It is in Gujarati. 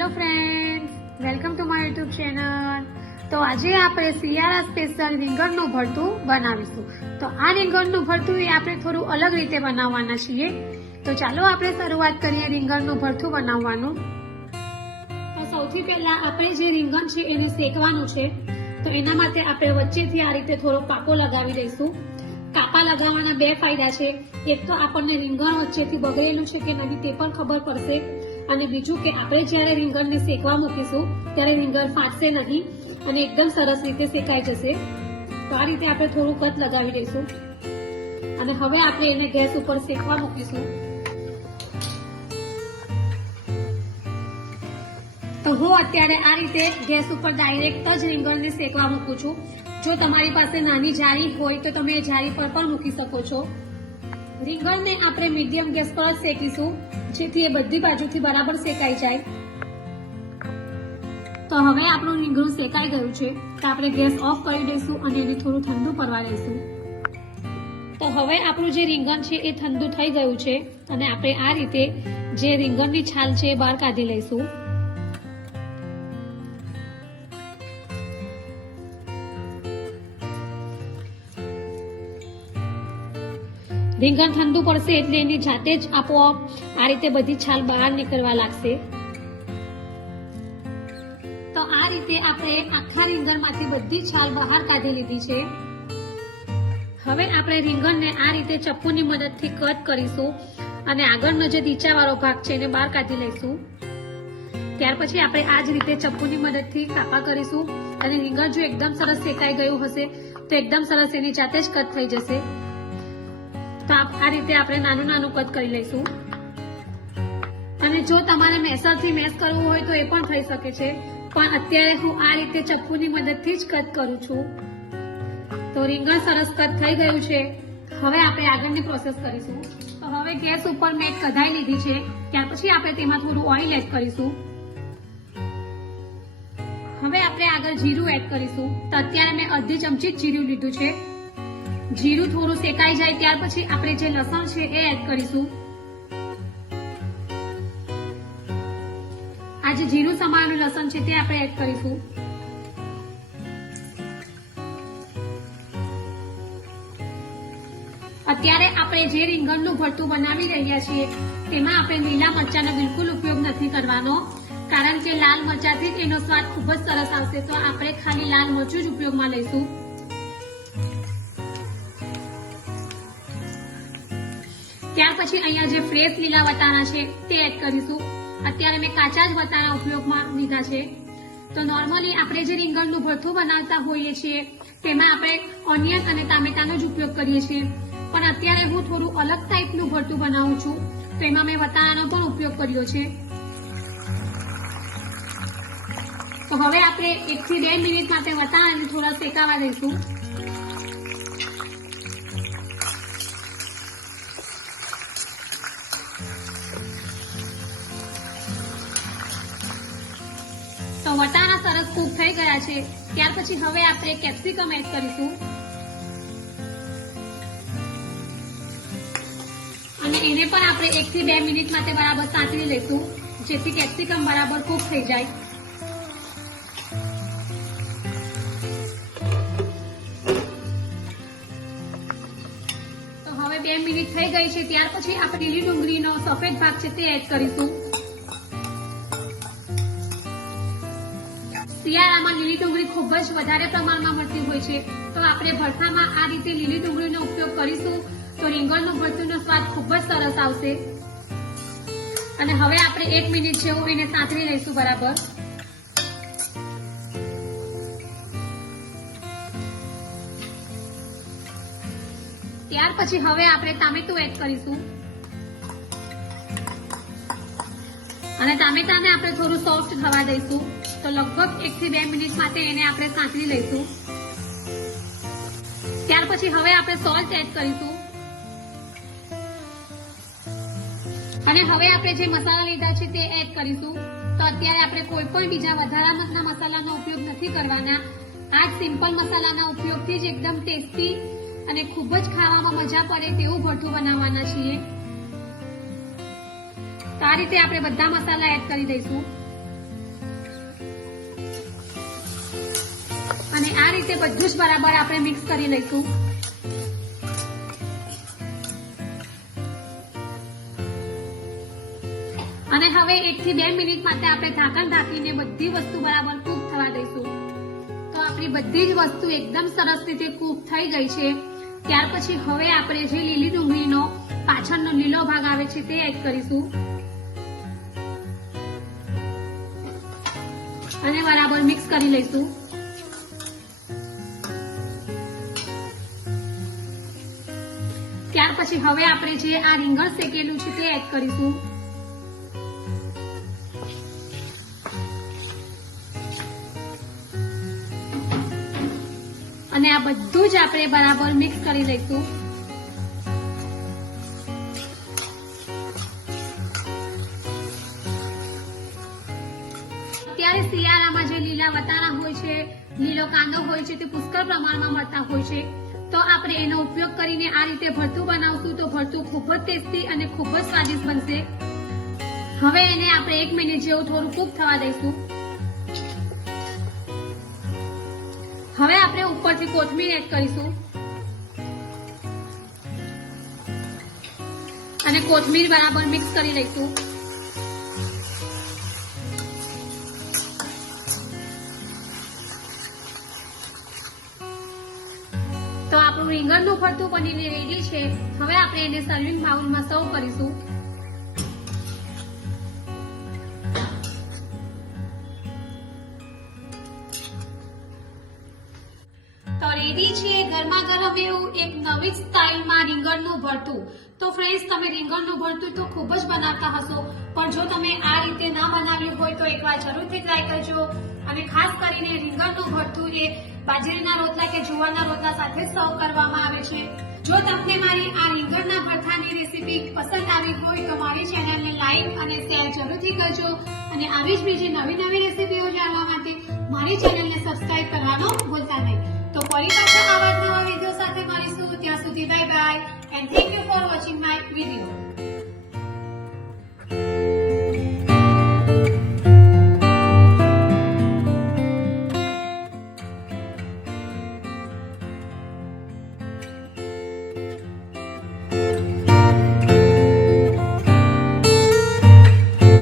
Hello friends, welcome to my YouTube channel. તો આજે આપણે શિયાળા સ્પેશિયલ રીંગણનું ભરતું બનાવીશું. તો આ રીંગણનું ભરતું એ આપણે થોડું અલગ રીતે બનાવવાના છીએ. તો ચાલો આપણે શરૂઆત કરીએ રીંગણનું ભરતું બનાવવાનું. તો સૌથી પહેલા આપણે જે રીંગણ છે એને શેકવાનું છે. તો એના માટે આપણે વચ્ચેથી આ રીતે થોડો પાકો લગાવી દઈશું. કાપા લગાવવાના બે ફાયદા છે. એક તો આપણને રીંગણ વચ્ચેથી બગડેલું છે કે નથી તે પણ ખબર પડશે, અને બીજું કે આપણે જ્યારે રીંગણને શેકવા મૂકીશું ત્યારે રીંગણ ફાટશે નહીં અને એકદમ સરસ રીતે શેકાઈ જશે. તો આ રીતે આપણે થોડું કટ લગાવી દઈશું અને હવે આપણે એને ગેસ ઉપર શેકવા મૂકીશું. તો હું અત્યારે આ રીતે ગેસ ઉપર ડાયરેક્ટ જ રીંગણને શેકવા મૂકું છું. જો તમારી પાસે નાની જાળી હોય તો તમે એ જાળી પર પણ મૂકી શકો છો. રીંગણને આપણે મીડિયમ ગેસ પર જ શેકીશું, જેથી એ બધી બાજુથી બરાબર શેકાઈ જાય. તો હવે આપણું રીંગણું શેકાઈ ગયું છે, તો આપણે ગેસ ઓફ કરી દઈશું અને એને થોડું ઠંડુ પડવા દઈશું. તો હવે આપણું જે રીંગણ છે એ ઠંડુ થઈ ગયું છે અને આપણે આ રીતે જે રીંગણની છાલ છે એ બહાર કાઢી લઈશું. રીંગણ ઠંડુ પડશે એટલે એની જાતે જ આપોઆપ આ રીતે બધી છાલ બહાર નીકળવા લાગશે. તો આ રીતે આપણે આખા રીંગણમાંથી બધી છાલ બહાર કાઢી લીધી છે. હવે આપણે રીંગણને આ રીતે ચપ્પુની મદદથી કટ કરીશું અને આગળનો જે દીચાવાળો ભાગ છે એને બહાર કાઢી લઈશું. ત્યાર પછી આપણે આ જ રીતે ચપ્પુની મદદથી કાપા કરીશું અને રીંગણ જો એકદમ સરસ શેકાઈ ગયું હશે તો એકદમ સરસ એની જાતે જ કટ થઈ જશે. તો આ રીતે આપણે નાનું નાનું કટ કરી લઈશું. અને જો તમારે મેસરથી મેસ કરવું હોય તો એ પણ થઈ શકે છે, પણ અત્યારે હું આ રીતે ચપ્પુની મદદથી જ કટ કરું છું. તો રીંગણ સરસ કટ થઈ ગયું છે. હવે આપણે આગળની પ્રોસેસ કરીશું. તો હવે ગેસ ઉપર મેં કઢાઈ લીધી છે, ત્યાર પછી આપણે તેમાં થોડું ઓઇલ એડ કરીશું. હવે આપણે આગળ જીરું એડ કરીશું. તો અત્યારે મેં અડધી ચમચી જીરું લીધું છે. જીરું થોડું શેકાઈ જાય ત્યાર પછી આપણે જે લસણ છે એ એડ કરીશું. આ જે જીરું સમારેલું લસણ છે તે આપણે એડ કરીશું. અત્યારે આપણે જે રીંગણનું ભરતું બનાવી રહ્યા છીએ તેમાં આપણે લીલા મરચાંનો બિલકુલ ઉપયોગ નથી કરવાનો, કારણ કે લાલ મરચાંથી જ એનો સ્વાદ ખૂબ જ સરસ આવશે. તો આપણે ખાલી લાલ મરચું જ ઉપયોગમાં લઈશું. ત્યાર પછી અહીંયા જે ફ્રેશ લીલા વટાણા છે તે એડ કરીશું. અત્યારે મેં કાચા જ વટાણા ઉપયોગમાં લીધા છે. તો નોર્મલી આપણે જે રીંગણનું ભરતું બનાવતા હોઈએ છીએ તેમાં આપણે ઓનિયન અને ટામેટાનો જ ઉપયોગ કરીએ છીએ, પણ અત્યારે હું થોડું અલગ ટાઈપનું ભરતું બનાવું છું, તો એમાં મેં વટાણાનો પણ ઉપયોગ કર્યો છે. તો હવે આપણે 1 થી 2 મિનિટ માટે વટાણાને થોડા શેકાવા દઈશું. તો વટાણા સરસ કૂક થઈ ગયા છે. ત્યાર પછી હવે આપણે કેપ્સિકમ એડ કરીશું અને એને પણ આપણે 1 થી 2 મિનિટ માટે બરાબર સાંતળી લઈશું, જેથી કેપ્સિકમ બરાબર કૂક થઈ જાય. તો હવે 2 મિનિટ થઈ ગઈ છે. ત્યાર પછી આપણે લીલી ડુંગળીનો સફેદ ભાગ છે તે એડ કરીશું. શિયાળામાં લીલી ડુંગળી ખૂબ જ વધારે પ્રમાણમાં મળતી હોય છે, તો આપણે ભરતામાં આ રીતે લીલી ડુંગળીનો ઉપયોગ કરીશું તો રીંગણનું ભરતુંનો સ્વાદ ખૂબ જ સરસ આવશે. અને હવે આપણે 1 મિનિટ જેવું એને સાંતળી લઈશું બરાબર. ત્યાર પછી હવે આપણે ટામેટું એડ કરીશું અને ટામેટાને આપણે થોડું સોફ્ટ થવા દઈશું. તો લગભગ 1 થી 2 મિનિટ માટે એને આપણે સાંતળી લઈશું. ત્યાર પછી હવે આપણે સોલ્ટ એડ કરીશું અને હવે આપણે જે મસાલા લીધા છે તે એડ કરીશું. તો અત્યારે આપણે કોઈ પણ બીજા વધારાના મસાલાનો ઉપયોગ નથી કરવાના. આ જ સિમ્પલ મસાલાના ઉપયોગથી જ એકદમ ટેસ્ટી અને ખૂબ જ ખાવામાં મજા પડે તેવું ભરતું બનાવવાના છીએ. તો આ રીતે આપણે બધા મસાલા એડ કરી દઈશું. અને આ રીતે બધું જ બરાબર આપણે મિક્સ કરી લઈશું. અને હવે 1 થી 2 મિનિટ માટે આપણે ઢાંકણ ઢાંકીને બધી વસ્તુ બરાબર કૂક થવા દઈશું. તો આપણી બધી જ વસ્તુ એકદમ સરસ રીતે કૂક થઈ ગઈ છે. ત્યાર પછી હવે આપણે જે લીલી ડુંગળીનો પાછળનો લીલો ભાગ આવે છે તે એડ કરીશું અને બરાબર મિક્સ કરી લઈશું. ત્યાર પછી હવે આપણે જે આ રીંગણ શેકેલું છે તે એડ કરીશું અને આ બધું જ આપણે બરાબર મિક્સ કરી લઈશું. અત્યારે શિયાળામાં જે લીલા વટાણા હોય છે, લીલો કાંદો હોય છે તે પુષ્કળ પ્રમાણમાં મળતા હોય છે. તો આપણે એનો ઉપયોગ કરીને આ રીતે ભરતું બનાવશું તો ભરતું ખૂબ જ ટેસ્ટી અને ખૂબ જ સ્વાદિષ્ટ બનશે. હવે એને આપણે 1 મિનિટ જેવું થોડું કૂક થવા દઈશું. હવે આપણે ઉપરથી કોથમીર એડ કરીશું અને કોથમીર બરાબર મિક્સ કરી લઈશું. તો આપણું રીંગણનું ભરતું બનીને રેડી છે. હવે આપણે એને સર્વિંગ બાઉલમાં સર્વ કરીશું. તો રેડી છે ગરમા ગરમ એવું એક નવી સ્ટાઇલમાં રીંગણનું ભરતું. તો ફ્રેન્ડ્સ, તમે રીંગણનું ભરતું તો ખૂબ જ બનાવતા હશો, પણ જો તમે આ રીતે ના બનાવ્યું હોય તો એકવાર જરૂરથી ટ્રાય કરજો. અને ખાસ કરીને રીંગણનું ભરતું એ બાજરીના રોટલા કે જુવારના રોટલા સાથે સર્વ કરવામાં આવે છે. જો તમને મારી આ રીંગણના ભરતાની રેસીપી પસંદ આવી હોય તો મારી ચેનલને લાઈક અને શેર જરૂરથી કરજો અને આવી જ બીજી નવી રેસીપીઓ જાણવા માટે મારી ચેનલને સબસ્ક્રાઇબ કરવાનું ભૂલતા નહીં. તો ફરી પાછા આવા નવા વિડીયો સાથે મળીશું. ત્યાં સુધી bye bye and thank you for watching my video.